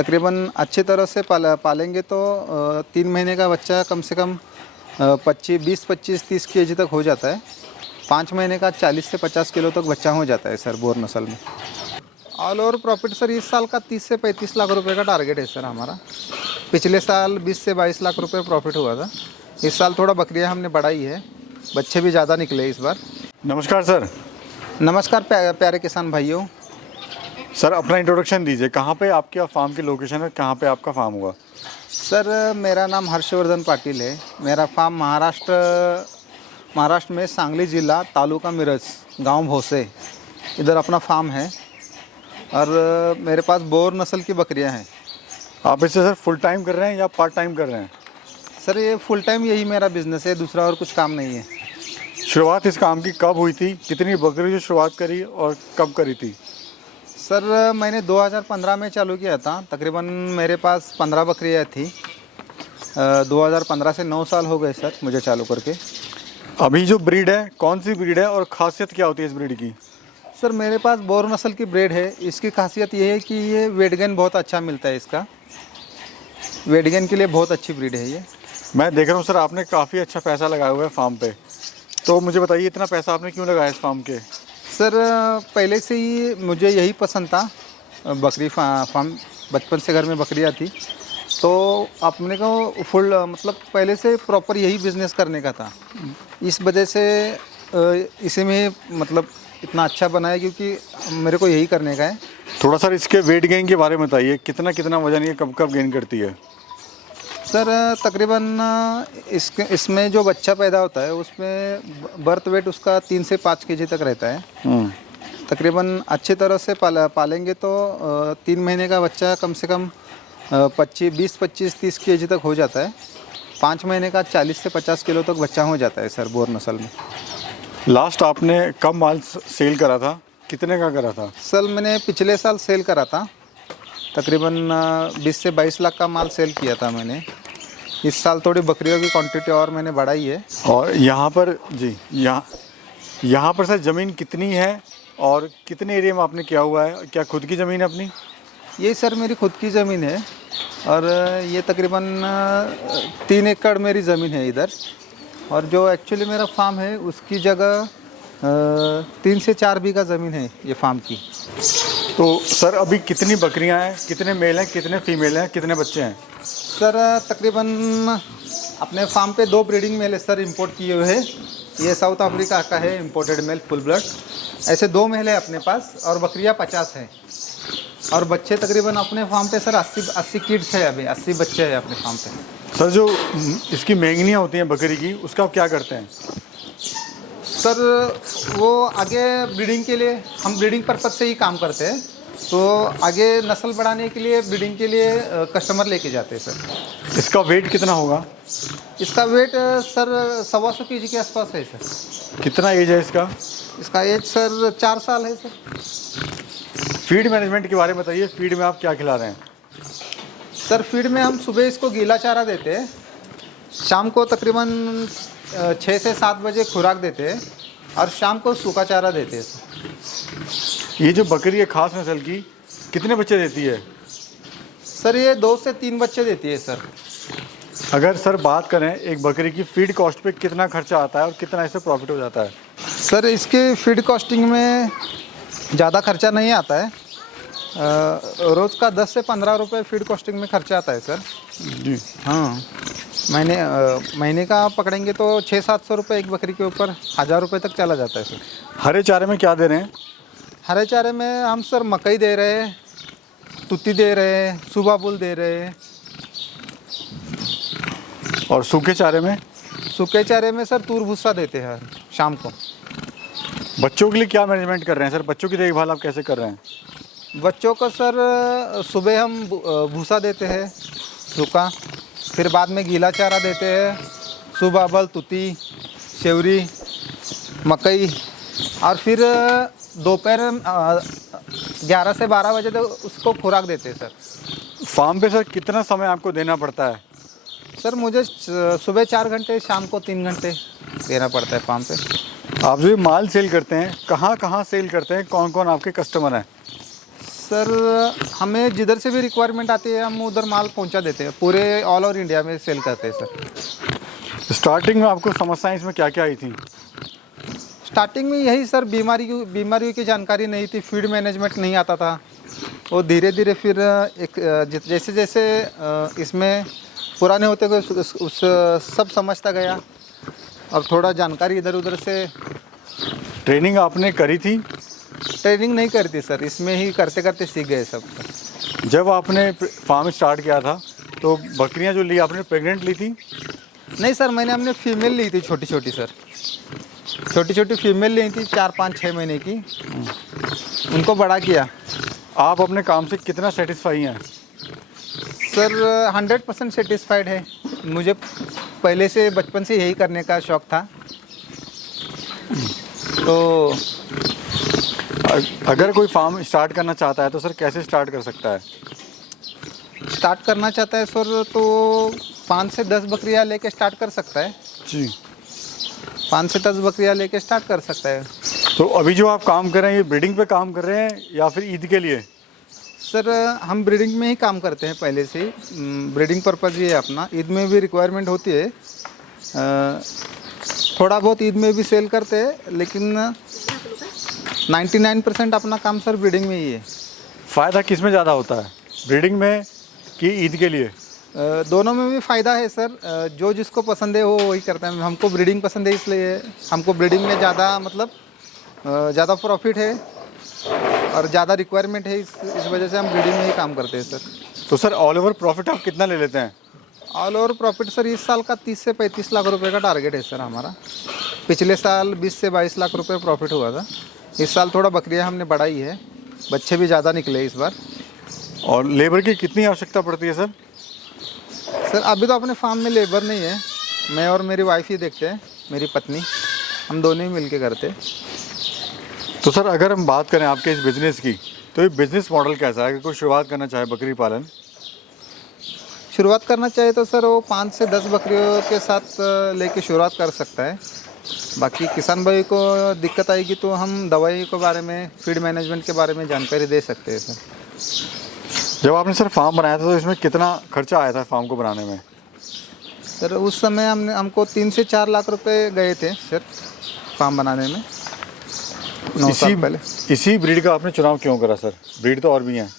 तकरीबन अच्छी तरह से पालेंगे तो 3 महीने का बच्चा कम से कम 20-25-30 केजी तक हो जाता है। 5 महीने का 40 से 50 किलो तक बच्चा हो जाता है सर बोर नस्ल में। ऑल ओवर प्रॉफिट सर इस साल का 30 से 35 लाख रुपए का टारगेट है सर हमारा। पिछले साल 20 से 22 लाख रुपए प्रॉफिट हुआ था। इस साल थोड़ा बकरियां हमने बढ़ाई है, बच्चे भी ज़्यादा निकले इस बार। नमस्कार सर। नमस्कार प्यारे किसान भाइयों। सर अपना इंट्रोडक्शन दीजिए, कहाँ पे आपके फार्म की लोकेशन है, कहाँ पे आपका फार्म होगा? सर मेरा नाम हर्षवर्धन पाटिल है। मेरा फार्म महाराष्ट्र में सांगली ज़िला, तालुका मिरज, गांव भोसे, इधर अपना फार्म है। और मेरे पास बोर नस्ल की बकरियां हैं। आप इससे सर फुल टाइम कर रहे हैं या पार्ट टाइम कर रहे हैं? सर ये फुल टाइम यही मेरा बिज़नेस है, दूसरा और कुछ काम नहीं है। शुरुआत इस काम की कब हुई थी, कितनी बकरी से शुरुआत करी और कब करी थी? सर मैंने 2015 में चालू किया था। तकरीबन मेरे पास 15 बकरियां थी। 2015 से 9 साल हो गए सर मुझे चालू करके। अभी जो ब्रीड है कौन सी ब्रीड है और ख़ासियत क्या होती है इस ब्रीड की? सर मेरे पास बोर नस्ल की ब्रीड है। इसकी खासियत ये है कि ये वेट गेन बहुत अच्छा मिलता है। इसका वेट गेन के लिए बहुत अच्छी ब्रीड है ये। मैं देख रहा हूँ सर आपने काफ़ी अच्छा पैसा लगाया हुआ है फार्म पे, तो मुझे बताइए इतना पैसा आपने क्यों लगाया इस फार्म के? सर पहले से ही मुझे यही पसंद था, बकरी फार्म। बचपन से घर में बकरियाँ थी, तो अपने को फुल मतलब पहले से प्रॉपर यही बिज़नेस करने का था। इस वजह से इसी में मतलब इतना अच्छा बना है, क्योंकि मेरे को यही करने का है। थोड़ा सर इसके वेट गेन के बारे में बताइए, कितना कितना वजन ये कब कब गेन करती है? सर तकरीबन इसमें जो बच्चा पैदा होता है उसमें बर्थ वेट उसका 3 से 5 केजी तक रहता है। तकरीबन अच्छी तरह से पालेंगे तो 3 महीने का बच्चा कम से कम 20-25-30 केजी तक हो जाता है। 5 महीने का 40 से 50 किलो तक बच्चा हो जाता है सर बोर नस्ल में। लास्ट आपने कब माल सेल करा था, कितने का करा था? सर मैंने पिछले साल सेल करा था। तकरीबन 20 से 22 लाख का माल सेल किया था मैंने। इस साल थोड़ी बकरियों की क्वांटिटी और मैंने बढ़ाई है। और यहाँ पर जी, यहाँ पर सर ज़मीन कितनी है और कितने एरिया में आपने किया हुआ है? क्या खुद की ज़मीन है अपनी? ये सर मेरी खुद की ज़मीन है, और ये तकरीबन 3 एकड़ मेरी ज़मीन है इधर। और जो एक्चुअली मेरा फार्म है उसकी जगह 3 से 4 बीघा ज़मीन है ये फार्म की। तो सर अभी कितनी बकरियां हैं, कितने मेल हैं, कितने फीमेल हैं, कितने बच्चे हैं? सर तकरीबन अपने फार्म पे 2 ब्रीडिंग मेल है सर इंपोर्ट किए हुए हैं। ये साउथ अफ्रीका का है इंपोर्टेड मेल फुल ब्लड। ऐसे 2 मेल है अपने पास, और बकरियां 50 हैं। और बच्चे तकरीबन अपने फार्म पे सर 80 किड्स है, अभी 80 बच्चे हैं अपने फार्म पे। सर जो इसकी मेंगनियाँ होती हैं बकरी की, उसका आप क्या करते हैं? सर वो आगे ब्रीडिंग के लिए, हम ब्रीडिंग पर्पज़ से ही काम करते हैं। तो आगे नस्ल बढ़ाने के लिए, ब्रीडिंग के लिए कस्टमर लेके जाते हैं सर। इसका वेट कितना होगा? इसका वेट सर 125 केजी के आसपास है सर। कितना एज है इसका? इसका एज सर 4 साल है सर। फीड मैनेजमेंट के बारे में बताइए, फीड में आप क्या खिला रहे हैं? सर फीड में हम सुबह इसको गीला चारा देते हैं, शाम को तकरीबन 6 से 7 बजे खुराक देते हैं, और शाम को सूखा चारा देते हैं सर। ये जो बकरी है खास नस्ल की, कितने बच्चे देती है? सर ये 2 से 3 बच्चे देती है सर। अगर सर बात करें एक बकरी की फीड कॉस्ट पे कितना खर्चा आता है और कितना इससे प्रॉफिट हो जाता है? सर इसके फीड कॉस्टिंग में ज़्यादा खर्चा नहीं आता है। रोज़ का 10 से 15 रुपये फीड कॉस्टिंग में खर्चा आता है सर जी। हाँ, महीने का आप पकड़ेंगे तो 600-700 रुपये एक बकरी के ऊपर 1000 रुपये तक चला जाता है सर। हरे चारे में क्या दे रहे हैं? हरे चारे में हम सर मकई दे रहे हैं, तुत्ती दे रहे हैं, सुबह बुल दे रहे हैं। और सूखे चारे में? सूखे चारे में सर तूर भूसा देते हैं शाम को। बच्चों के लिए क्या मैनेजमेंट कर रहे हैं सर? बच्चों की देखभाल आप कैसे कर रहे हैं? बच्चों को सर सुबह हम भूसा देते हैं सूखा, फिर बाद में गीला चारा देते हैं, सुबह बल, तुती, सेवरी, मकई, और फिर दोपहर 11 से 12 बजे तक उसको खुराक देते हैं सर। फार्म पे सर कितना समय आपको देना पड़ता है? सर मुझे सुबह 4 घंटे, शाम को 3 घंटे देना पड़ता है फार्म पे। आप जो ये माल सेल करते हैं कहाँ कहाँ सेल करते हैं, कौन कौन आपके कस्टमर हैं? सर हमें जिधर से भी रिक्वायरमेंट आती है हम उधर माल पहुंचा देते हैं, पूरे ऑल ओवर इंडिया में सेल करते हैं सर। स्टार्टिंग में आपको समस्याएं इसमें क्या क्या आई थी? स्टार्टिंग में यही सर, बीमारियों की जानकारी नहीं थी, फीड मैनेजमेंट नहीं आता था। और धीरे धीरे फिर जैसे जैसे इसमें पुराने होते गए उस सब समझता गया। अब थोड़ा जानकारी इधर उधर से। ट्रेनिंग आपने करी थी? ट्रेनिंग नहीं करती सर, इसमें ही करते करते सीख गए सब। जब आपने फार्म स्टार्ट किया था तो बकरियां जो ली आपने प्रेग्नेंट ली थी? नहीं सर, मैंने अपने फीमेल ली थी, छोटी छोटी सर, छोटी छोटी फीमेल ली थी 4-5-6 महीने की, उनको बड़ा किया। आप अपने काम से कितना सेटिस्फाई हैं? सर 100% सेटिस्फाइड है। मुझे पहले से बचपन से यही करने का शौक़ था। तो अगर कोई फार्म स्टार्ट करना चाहता है तो सर कैसे स्टार्ट कर सकता है? स्टार्ट करना चाहता है सर तो 5 से 10 बकरियां लेके स्टार्ट कर सकता है। जी, 5 से 10 बकरियां लेके स्टार्ट कर सकता है। तो अभी जो आप काम कर रहे हैं ये ब्रीडिंग पे काम कर रहे हैं या फिर ईद के लिए? सर हम ब्रीडिंग में ही काम करते हैं पहले से ही, ब्रीडिंग पर्पज़ ही है अपना। ईद में भी रिक्वायरमेंट होती है, थोड़ा बहुत ईद में भी सेल करते हैं, लेकिन 99% अपना काम सर ब्रीडिंग में ही है। फ़ायदा किस में ज़्यादा होता है, ब्रीडिंग में कि ईद के लिए? दोनों में भी फ़ायदा है सर, जो जिसको पसंद है वो वही करता है। हमको ब्रीडिंग पसंद है, इसलिए हमको ब्रीडिंग में ज़्यादा मतलब ज़्यादा प्रॉफिट है और ज़्यादा रिक्वायरमेंट है, इस वजह से हम ब्रीडिंग में ही काम करते हैं सर। तो सर ऑल ओवर प्रॉफिट आप कितना ले लेते हैं? ऑल ओवर प्रॉफिट सर इस साल का 30 से 35 लाख रुपए का टारगेट है सर हमारा। पिछले साल 20 से 22 लाख रुपए प्रॉफिट हुआ था। इस साल थोड़ा बकरियां हमने बढ़ाई है, बच्चे भी ज़्यादा निकले इस बार। और लेबर की कितनी आवश्यकता पड़ती है सर? सर अभी तो अपने फार्म में लेबर नहीं है, मैं और मेरी वाइफ ही देखते हैं, मेरी पत्नी, हम दोनों ही मिल के करते हैं। तो सर अगर हम बात करें आपके इस बिज़नेस की, तो ये बिज़नेस मॉडल कैसा है? अगर कोई शुरुआत करना चाहे बकरी पालन, शुरुआत करना चाहे तो सर वो 5 से 10 बकरियों के साथ लेके शुरुआत कर सकता है। बाकी किसान भाई को दिक्कत आएगी तो हम दवाई के बारे में, फीड मैनेजमेंट के बारे में जानकारी दे सकते हैं सर। जब आपने सर फार्म बनाया था तो इसमें कितना खर्चा आया था फार्म को बनाने में? सर उस समय हमको 3 से 4 लाख रुपए गए थे सर फार्म बनाने में, 9 साल पहले। इसी ब्रीड का आपने चुनाव क्यों करा सर? ब्रीड तो और भी हैं।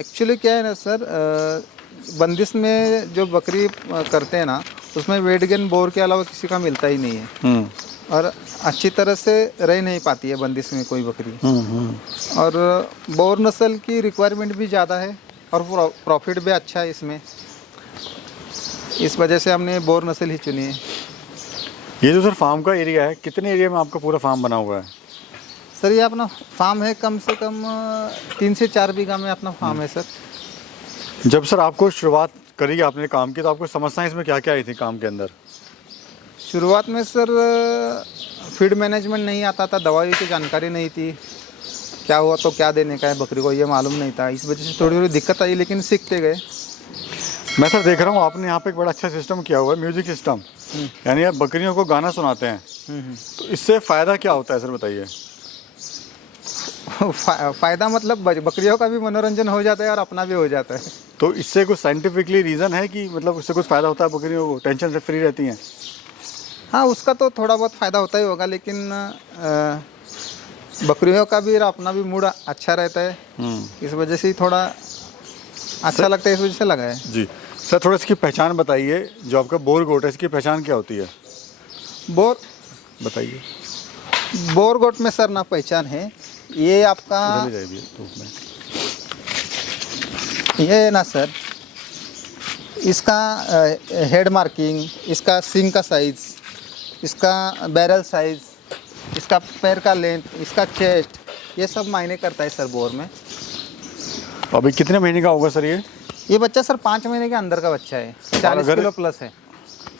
एक्चुअली क्या है ना सर, बंदिश में जो बकरी करते हैं ना, उसमें वेट गेन बोर के अलावा किसी का मिलता ही नहीं है और अच्छी तरह से रह नहीं पाती है बंदिश में कोई बकरी। और बोर नस्ल की रिक्वायरमेंट भी ज़्यादा है और प्रॉफिट भी अच्छा है इसमें, इस वजह से हमने बोर नस्ल ही चुनी है। ये जो सर फार्म का एरिया है, कितने एरिया में आपका पूरा फार्म बना हुआ है? सर ये अपना फार्म है, कम से कम 3 से 4 बीघा में अपना फार्म है सर। जब सर आपको शुरुआत करी आपने काम की तो आपको समस्याएं इसमें क्या क्या आई थी काम के अंदर? शुरुआत में सर फीड मैनेजमेंट नहीं आता था, दवाई की जानकारी नहीं थी, क्या हुआ तो क्या देने का है बकरी को ये मालूम नहीं था, इस वजह से थोड़ी थोड़ी दिक्कत आई, लेकिन सीखते गए। मैं सर देख रहा हूँ आपने यहाँ पे एक बड़ा अच्छा सिस्टम किया हुआ है, म्यूजिक सिस्टम, यानी आप बकरियों को गाना सुनाते हैं। तो इससे फ़ायदा क्या होता है सर बताइए? फ़ायदा मतलब बकरियों का भी मनोरंजन हो जाता है और अपना भी हो जाता है। तो इससे कुछ साइंटिफिकली रीज़न है कि मतलब इससे कुछ फ़ायदा होता है, बकरियों को टेंशन से फ्री रहती हैं? हाँ, उसका तो थोड़ा बहुत फ़ायदा होता ही होगा, लेकिन बकरियों का भी और अपना भी मूड अच्छा रहता है, इस वजह से ही थोड़ा अच्छा लगता है, इस वजह से लगा है। जी सर, थोड़ा इसकी पहचान बताइए, जो आपका बोर गोट है इसकी पहचान क्या होती है? बोर बताइए। बोर गोट में सर ना पहचान है, ये आपका ये है ना सर, इसका हेड मार्किंग, इसका सींग का साइज़, इसका बैरल साइज़, इसका पैर का लेंथ, इसका चेस्ट, ये सब मायने करता है सर बोर में। अभी कितने महीने का होगा सर ये बच्चा सर 5 महीने के अंदर का बच्चा है, 40 किलो प्लस है।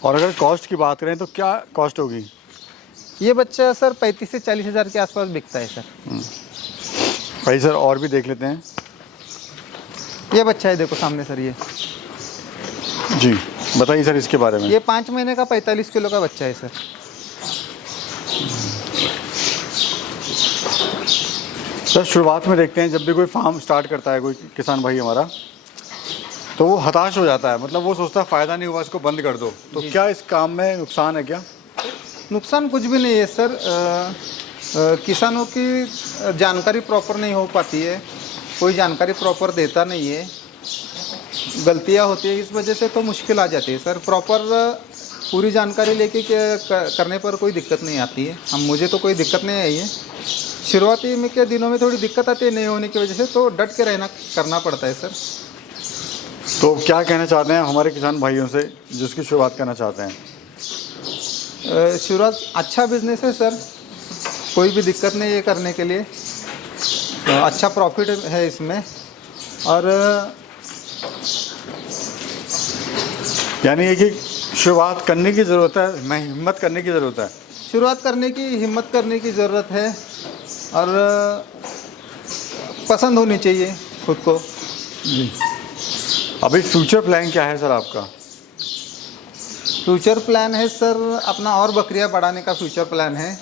और अगर कॉस्ट की बात करें तो क्या कॉस्ट होगी? ये बच्चा सर 35 से 40 हज़ार के आसपास बिकता है सर। भाई सर और भी देख लेते हैं। ये बच्चा है, देखो सामने सर, ये जी बताइए सर इसके बारे में। ये 5 महीने का 45 किलो का बच्चा है सर। सर शुरुआत में देखते हैं जब भी कोई फार्म स्टार्ट करता है कोई किसान भाई हमारा, तो वो हताश हो जाता है, मतलब वो सोचता है फ़ायदा नहीं हुआ इसको बंद कर दो। तो क्या इस काम में नुकसान है क्या? नुकसान कुछ भी नहीं है सर। किसानों की जानकारी प्रॉपर नहीं हो पाती है, कोई जानकारी प्रॉपर देता नहीं है, गलतियां होती है, इस वजह से तो मुश्किल आ जाती है सर। प्रॉपर पूरी जानकारी लेके करने पर कोई दिक्कत नहीं आती है। मुझे तो कोई दिक्कत नहीं आई है। शुरुआती में के दिनों में थोड़ी दिक्कत आती है नहीं होने की वजह से, तो डट के रहना करना पड़ता है सर। तो क्या कहना चाहते हैं हमारे किसान भाइयों से जिसकी शुरुआत करना चाहते हैं? शुरुआत अच्छा बिजनेस है सर, कोई भी दिक्कत नहीं है करने के लिए। अच्छा प्रॉफिट है इसमें, और यानी ये कि शुरुआत करने की ज़रूरत है, मैं हिम्मत करने की ज़रूरत है। शुरुआत करने की हिम्मत करने की ज़रूरत है, और पसंद होनी चाहिए खुद को। जी। अभी फ्यूचर प्लान क्या है सर आपका? फ्यूचर प्लान है सर अपना और बकरियां बढ़ाने का फ्यूचर प्लान है।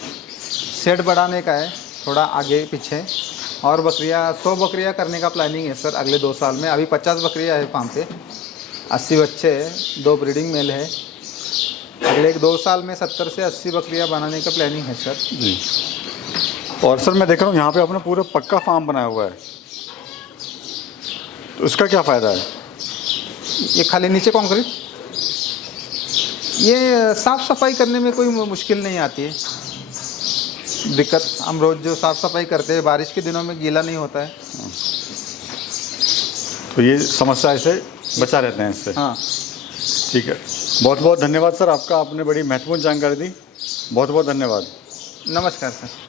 शेड बढ़ाने का है थोड़ा आगे पीछे, और बकरियां 100 बकरियां करने का प्लानिंग है सर अगले 2 साल में। अभी 50 बकरियां है फार्म पे, 80 बच्चे हैं, 2 ब्रीडिंग मेल है। अगले 2 साल में 70 से 80 बकरियां बनाने का प्लानिंग है सर। जी। और सर मैं देख रहा हूँ यहाँ पे आपने पूरा पक्का फार्म बनाया हुआ है, तो इसका क्या फ़ायदा है? ये खाली नीचे कंक्रीट, ये साफ़ सफाई करने में कोई मुश्किल नहीं आती है दिक्कत। हम रोज़ जो साफ़ सफाई करते हैं, बारिश के दिनों में गीला नहीं होता है। तो ये समस्या से बचा रहते हैं इससे। हाँ ठीक है, बहुत बहुत धन्यवाद सर आपका, आपने बड़ी महत्वपूर्ण जानकारी दी। बहुत बहुत धन्यवाद। नमस्कार सर।